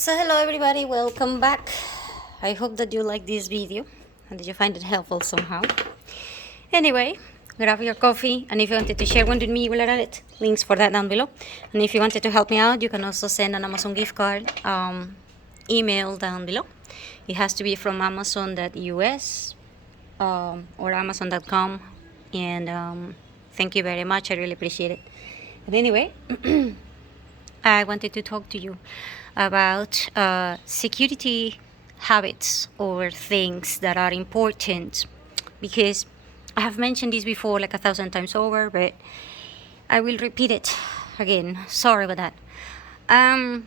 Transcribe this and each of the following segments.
So hello everybody, welcome back. I hope that you like this video and that you find it helpful somehow. Anyway, grab your coffee, and if you wanted to share one with me, you will add it. Links for that down below. And if you wanted to help me out, you can also send an Amazon gift card email down below. It has to be from amazon.us or amazon.com, and thank you very much. I really appreciate it. But anyway, I wanted to talk to you about security habits or things that are important, because I have mentioned this before like 1,000 times over, but I will repeat it again. Sorry about that.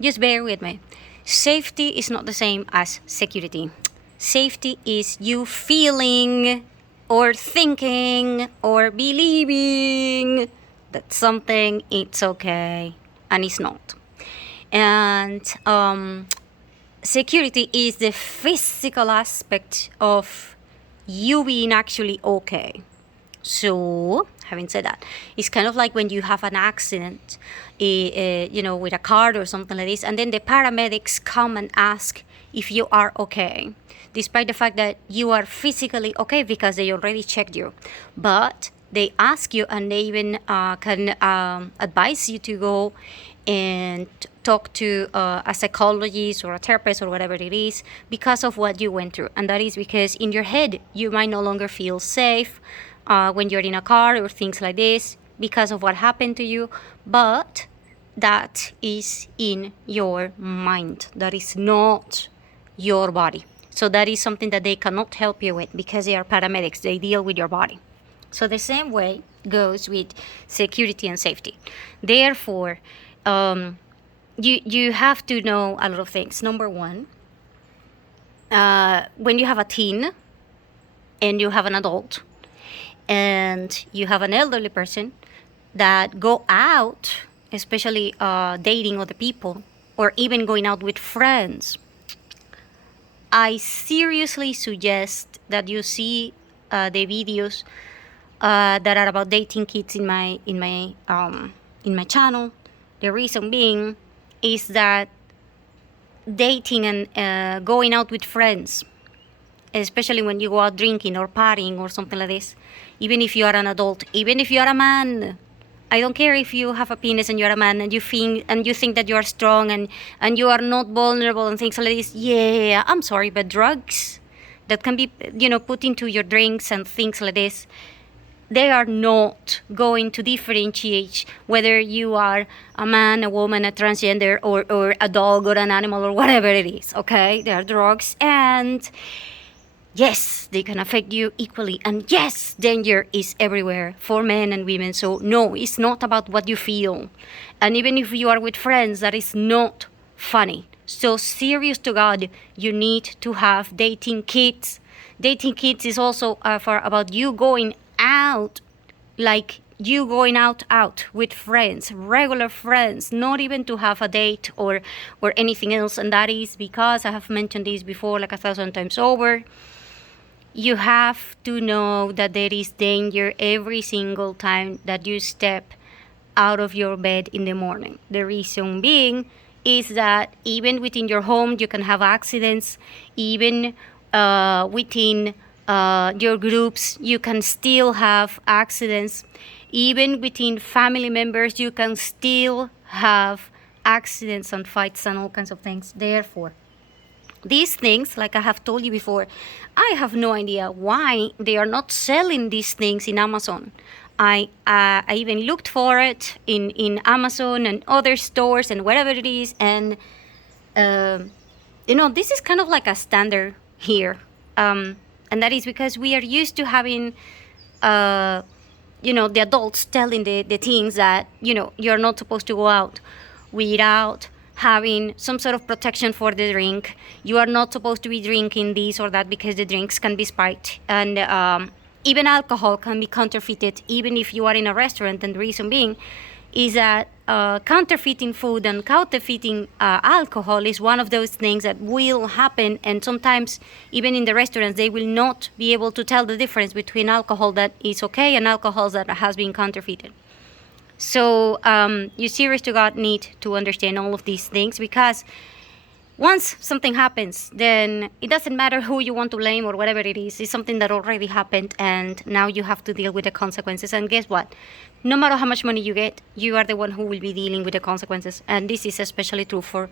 Just bear with me. Safety is not the same as security. Safety is you feeling or thinking or believing that something it's okay and it's not. And security is the physical aspect of you being actually okay. So, having said that, it's kind of like when you have an accident, with a car or something like this, and then the paramedics come and ask if you are okay, despite the fact that you are physically okay because they already checked you. But they ask you, and they even can advise you to go and talk to a psychologist or a therapist or whatever it is, because of what you went through. And that is because in your head you might no longer feel safe when you're in a car or things like this because of what happened to you. But that is in your mind. That is not your body. So that is something that they cannot help you with because they are paramedics. They deal with your body. So the same way goes with security and safety. Therefore, you have to know a lot of things. Number one, when you have a teen and you have an adult and you have an elderly person that go out, especially dating other people or even going out with friends, I seriously suggest that you see the videos that are about dating kids in my channel. The reason being is that dating and going out with friends, especially when you go out drinking or partying or something like this, even if you are an adult, even if you are a man, I don't care if you have a penis and you're a man and you think that you are strong and you are not vulnerable and things like this. Yeah, I'm sorry, but drugs that can be put into your drinks and things like this, they are not going to differentiate whether you are a man, a woman, a transgender, or a dog or an animal or whatever it is, okay? They are drugs, and yes, they can affect you equally. And yes, danger is everywhere for men and women. So no, it's not about what you feel. And even if you are with friends, that is not funny. So serious to God, you need to have dating kits. Dating kits is also about you going out, like you going out with friends, regular friends, not even to have a date or anything else. And that is because I have mentioned this before like 1,000 times over. You have to know that there is danger every single time that you step out of your bed in the morning. The reason being is that even within your home you can have accidents. Even within your groups you can still have accidents. Even within family members you can still have accidents and fights and all kinds of things. Therefore, these things, like I have told you before, I have no idea why they are not selling these things in Amazon. I even looked for it in Amazon and other stores and wherever it is, and this is kind of like a standard here, and that is because we are used to having the adults telling the teens that you're not supposed to go out without having some sort of protection for the drink. You are not supposed to be drinking this or that because the drinks can be spiked, and even alcohol can be counterfeited even if you are in a restaurant. And the reason being is that counterfeiting food and counterfeiting alcohol is one of those things that will happen. And sometimes even in the restaurants they will not be able to tell the difference between alcohol that is okay and alcohol that has been counterfeited. So you serious to God need to understand all of these things, because once something happens, then it doesn't matter who you want to blame or whatever it is. It's something that already happened, and now you have to deal with the consequences. And guess what? No matter how much money you get, you are the one who will be dealing with the consequences. And this is especially true for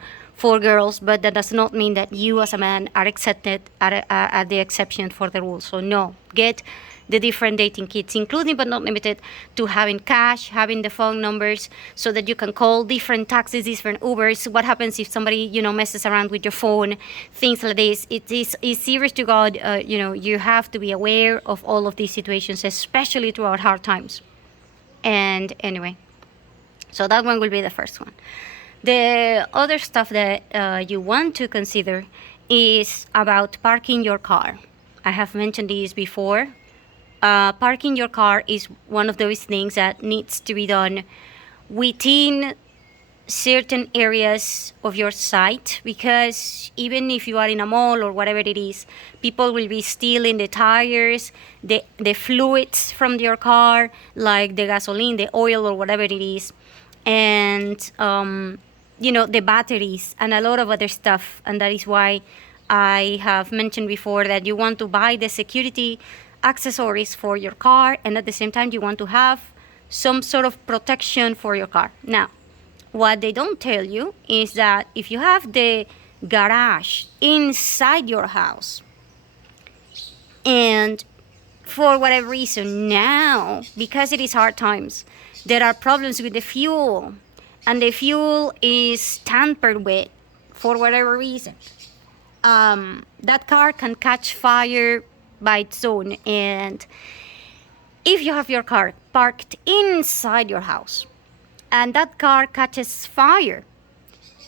girls, but that does not mean that you as a man are accepted at the exception for the rule. So no, get the different dating kits, including but not limited to having cash, having the phone numbers so that you can call different taxis, different Ubers. What happens if somebody, messes around with your phone, things like this. It's serious to God. You have to be aware of all of these situations, especially throughout hard times. And anyway, so that one will be the first one. The other stuff that you want to consider is about parking your car. I have mentioned this before. Parking your car is one of those things that needs to be done within certain areas of your site, because even if you are in a mall or whatever it is, people will be stealing the tires, the fluids from your car, like the gasoline, the oil, or whatever it is, and the batteries and a lot of other stuff. And that is why I have mentioned before that you want to buy the security accessories for your car, and at the same time you want to have some sort of protection for your car. Now, what they don't tell you is that if you have the garage inside your house, and for whatever reason now, because it is hard times, there are problems with the fuel, and the fuel is tampered with for whatever reason, that car can catch fire by its own. And if you have your car parked inside your house and that car catches fire,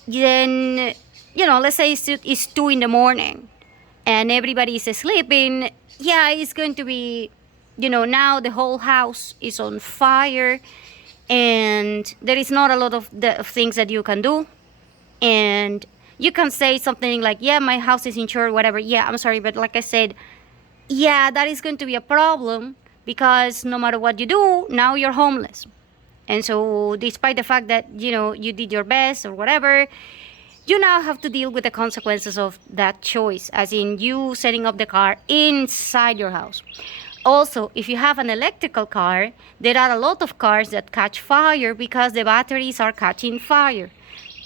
then, let's say it's 2 in the morning and everybody is sleeping, it's going to be, now the whole house is on fire and there is not a lot of things that you can do. And you can say something like, my house is insured, whatever. I'm sorry, but like I said, that is going to be a problem, because no matter what you do, now you're homeless. And so despite the fact that, you did your best or whatever, you now have to deal with the consequences of that choice, as in you setting up the car inside your house. Also, if you have an electrical car, there are a lot of cars that catch fire because the batteries are catching fire.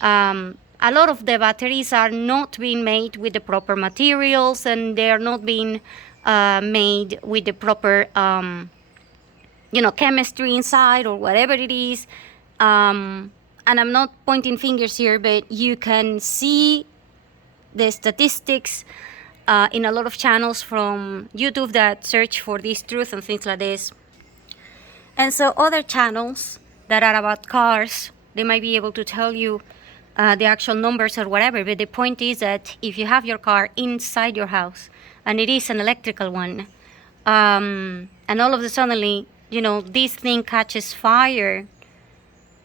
A lot of the batteries are not being made with the proper materials, and they are not being made with the proper, chemistry inside or whatever it is. And I'm not pointing fingers here, but you can see the statistics in a lot of channels from YouTube that search for this truth and things like this. And so other channels that are about cars, they might be able to tell you the actual numbers or whatever, but the point is that if you have your car inside your house and it is an electrical one, and all of a sudden, this thing catches fire,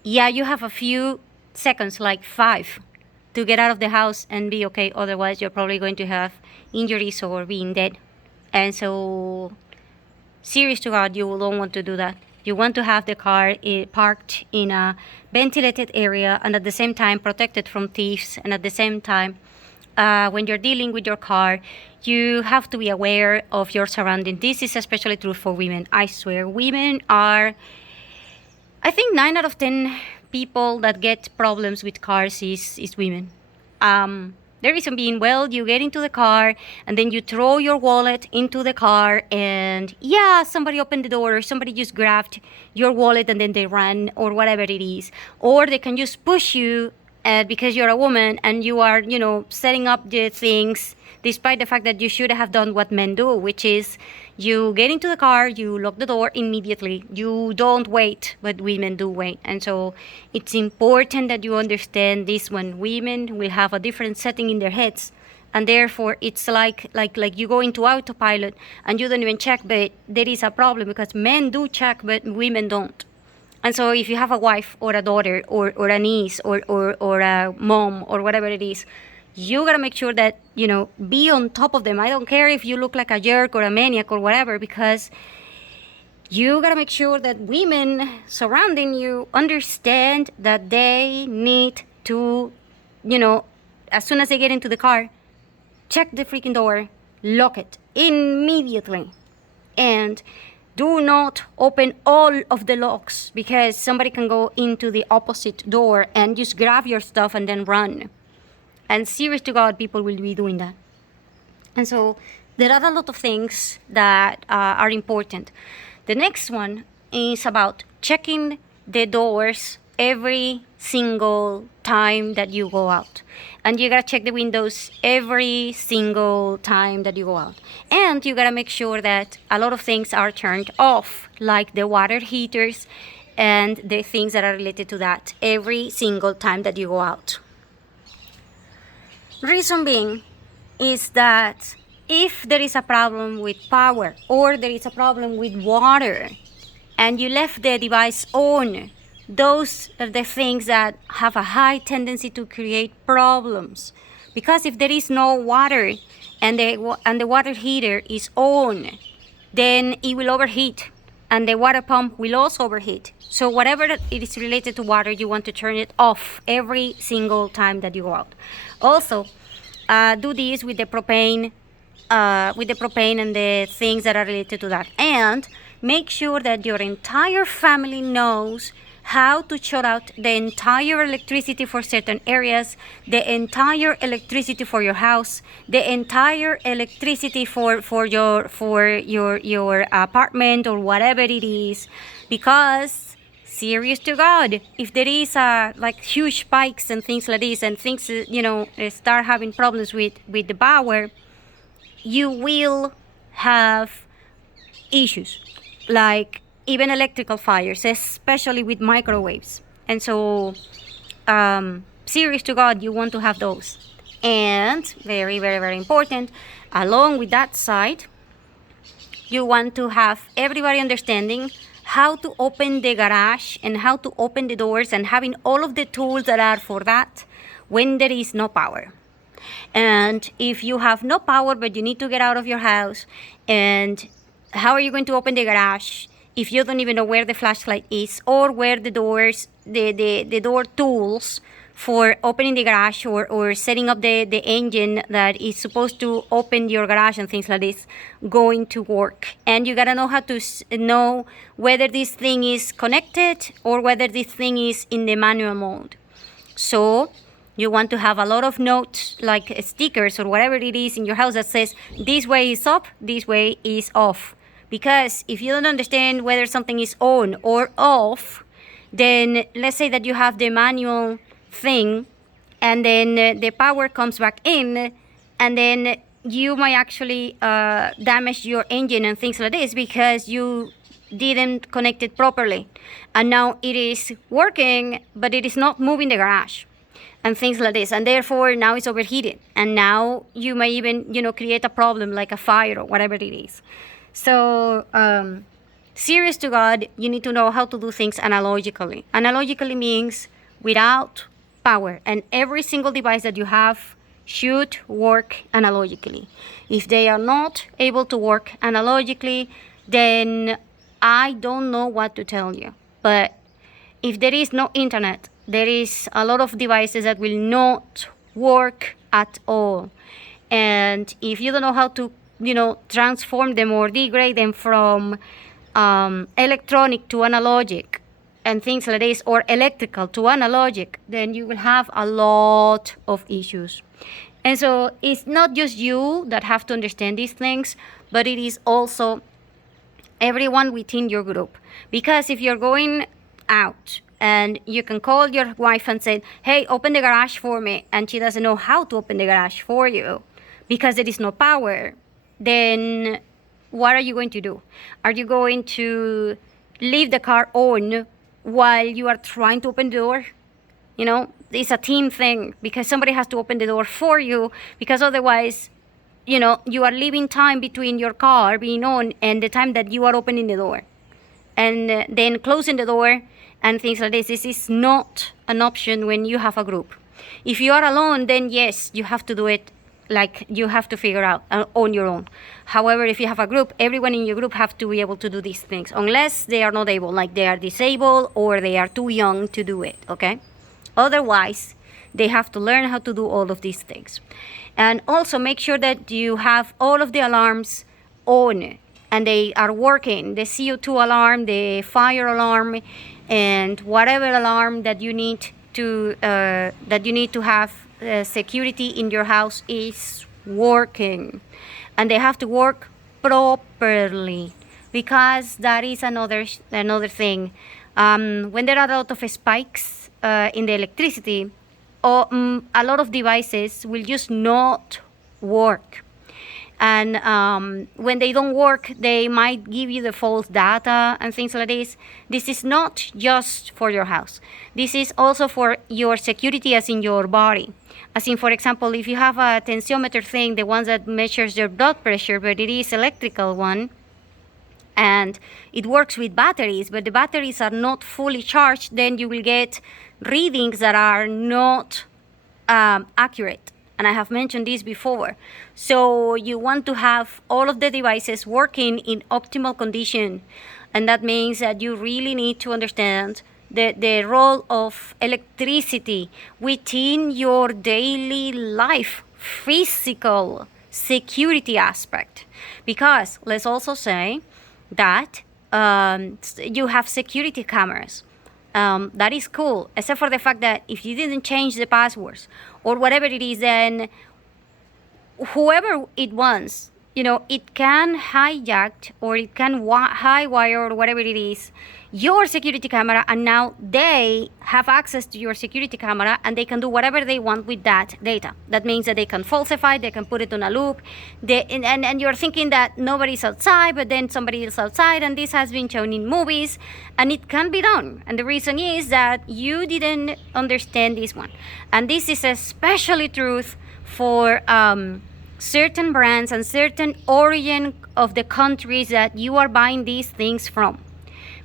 you have a few seconds, like 5, to get out of the house and be okay. Otherwise, you're probably going to have injuries or being dead. And so, serious to God, you don't want to do that. You want to have the car parked in a ventilated area, and at the same time protected from thieves. And at the same time, when you're dealing with your car, you have to be aware of your surroundings. This is especially true for women. I swear, women are, I think 9 out of 10 people that get problems with cars is women. The reason being, you get into the car and then you throw your wallet into the car, and somebody opened the door, or somebody just grabbed your wallet and then they ran, or whatever it is. Or they can just push you because you're a woman and you are, setting up the things, despite the fact that you should have done what men do, which is you get into the car, you lock the door immediately. You don't wait, but women do wait. And so it's important that you understand this. When women will have a different setting in their heads, and therefore it's like you go into autopilot and you don't even check, but there is a problem because men do check, but women don't. And so if you have a wife or a daughter or a niece or a mom or whatever it is, you gotta make sure that, be on top of them. I don't care if you look like a jerk or a maniac or whatever, because you gotta make sure that women surrounding you understand that they need to, as soon as they get into the car, check the freaking door, lock it immediately, and do not open all of the locks, because somebody can go into the opposite door and just grab your stuff and then run. And serious to God, people will be doing that. And so there are a lot of things that are important. The next one is about checking the doors every single time that you go out. And you gotta check the windows every single time that you go out. And you gotta make sure that a lot of things are turned off, like the water heaters and the things that are related to that every single time that you go out. Reason being is that if there is a problem with power or there is a problem with water and you left the device on, those are the things that have a high tendency to create problems. Because if there is no water and the water heater is on, then it will overheat and the water pump will also overheat. So whatever it is related to water, you want to turn it off every single time that you go out. Also, do this with the propane and the things that are related to that. And make sure that your entire family knows how to shut out the entire electricity for certain areas, the entire electricity for your house, the entire electricity for your apartment or whatever it is. Because serious to God, if there is like huge spikes and things like this, and things start having problems with the power, you will have issues, like even electrical fires, especially with microwaves. And so, serious to God, you want to have those. And very, very, very important, along with that side, you want to have everybody understanding how to open the garage and how to open the doors, and having all of the tools that are for that when there is no power. And if you have no power but you need to get out of your house, and how are you going to open the garage if you don't even know where the flashlight is, or where the doors, the door tools for opening the garage, or setting up the engine that is supposed to open your garage and things like this, going to work. And you gotta know how to know whether this thing is connected or whether this thing is in the manual mode. So you want to have a lot of notes, like stickers or whatever it is in your house, that says this way is up, this way is off. Because if you don't understand whether something is on or off, then let's say that you have the manual thing, and then the power comes back in, and then you might actually damage your engine and things like this because you didn't connect it properly. And now it is working, but it is not moving the garage and things like this. And therefore now it's overheated. And now you may even, create a problem like a fire or whatever it is. So, serious to God, you need to know how to do things analogically. Analogically means without power. And every single device that you have should work analogically. If they are not able to work analogically, then I don't know what to tell you. But if there is no internet, there is a lot of devices that will not work at all. And if you don't know how to transform them or degrade them from electronic to analogic and things like this, or electrical to analogic, then you will have a lot of issues. And so it's not just you that have to understand these things, but it is also everyone within your group. Because if you're going out and you can call your wife and say, hey, open the garage for me, and she doesn't know how to open the garage for you because there is no power, then what are you going to do? Are you going to leave the car on while you are trying to open the door? It's a team thing, because somebody has to open the door for you, because otherwise, you are leaving time between your car being on and the time that you are opening the door. And then closing the door and things like this. This is not an option when you have a group. If you are alone, then yes, you have to do it, like you have to figure out on your own. However, if you have a group, everyone in your group have to be able to do these things, unless they are not able, like they are disabled or they are too young to do it, okay? Otherwise, They have to learn how to do all of these things. And also make sure that you have all of the alarms on and they are working, the CO2 alarm, the fire alarm, and whatever alarm that you need to have security in your house is working. And they have to work properly, because that is another thing. When there are a lot of spikes in the electricity, a lot of devices will just not work. And when they don't work, they might give you the false data and things like this. This is not just for your house. This is also for your security, as in your body. As in, for example, if you have a tensiometer thing, the one that measures your blood pressure, but it is electrical one, and it works with batteries, but the batteries are not fully charged, then you will get readings that are not accurate. And I have mentioned this before. So you want to have all of the devices working in optimal condition. And that means that you really need to understand the role of electricity within your daily life, physical security aspect. Because let's also say that you have security cameras. That is cool, except for the fact that if you didn't change the passwords or whatever it is, then whoever it wants, it can hijack or it can high wire or whatever it is your security camera, and now they have access to your security camera and they can do whatever they want with that data. That means that they can falsify, they can put it on a loop, and you're thinking that nobody's outside, but then somebody is outside, and this has been shown in movies, and it can be done. And the reason is that you didn't understand this one. And this is especially true for certain brands and certain origin of the countries that you are buying these things from.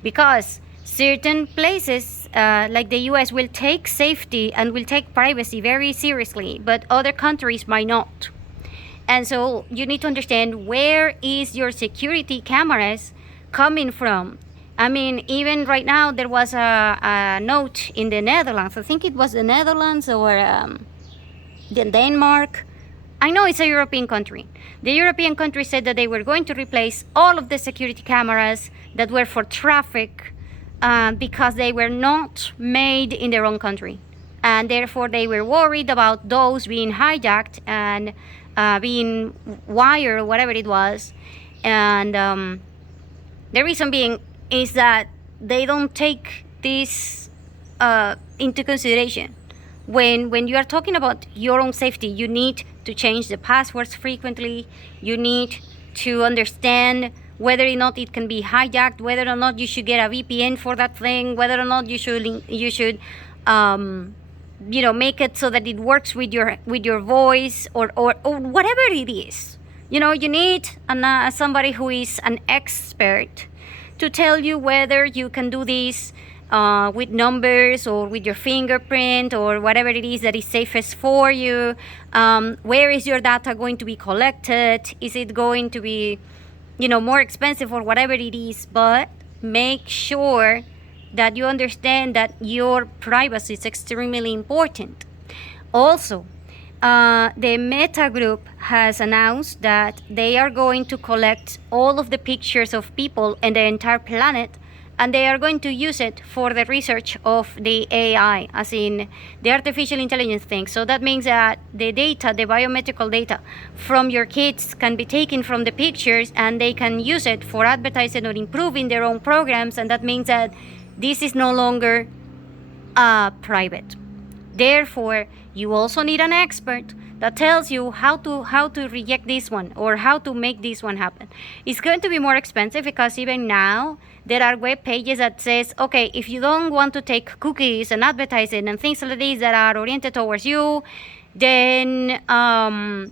Because certain places like the US will take safety and will take privacy very seriously, but other countries might not. And so you need to understand, where is your security cameras coming from? I mean, even right now there was a note in the Netherlands. I think it was the Netherlands or Denmark. I know it's a European country. The European country said that they were going to replace all of the security cameras that were for traffic because they were not made in their own country. And therefore they were worried about those being hijacked and being wired or whatever it was. And the reason being is that they don't take this into consideration. When you are talking about your own safety, you need to change the passwords frequently. You need to understand whether or not it can be hijacked, whether or not you should get a VPN for that thing, whether or not you should make it so that it works with your voice or whatever it is. You need somebody who is an expert to tell you whether you can do this with numbers or with your fingerprint or whatever it is that is safest for you. Where is your data going to be collected? Is it going to be, more expensive or whatever it is? But make sure that you understand that your privacy is extremely important. Also, the Meta Group has announced that they are going to collect all of the pictures of people and the entire planet, and they are going to use it for the research of the AI, as in the artificial intelligence thing. So that means that the data, the biometrical data from your kids can be taken from the pictures, and they can use it for advertising or improving their own programs. And that means that this is no longer private. Therefore, you also need an expert that tells you how to reject this one or how to make this one happen. It's going to be more expensive because even now there are web pages that says, okay, if you don't want to take cookies and advertising and things like this that are oriented towards you, then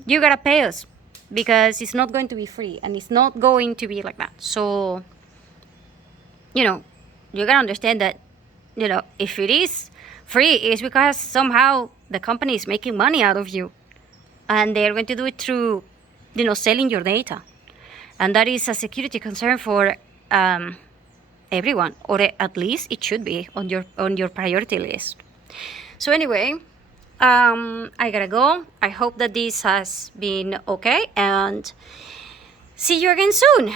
you gotta pay us, because it's not going to be free and it's not going to be like that. So, you gotta understand that, if it is free, it's because somehow the company is making money out of you. And they're going to do it through, selling your data. And that is a security concern for everyone, or at least it should be on your priority list. So anyway, I gotta go. I hope that this has been okay, and see you again soon.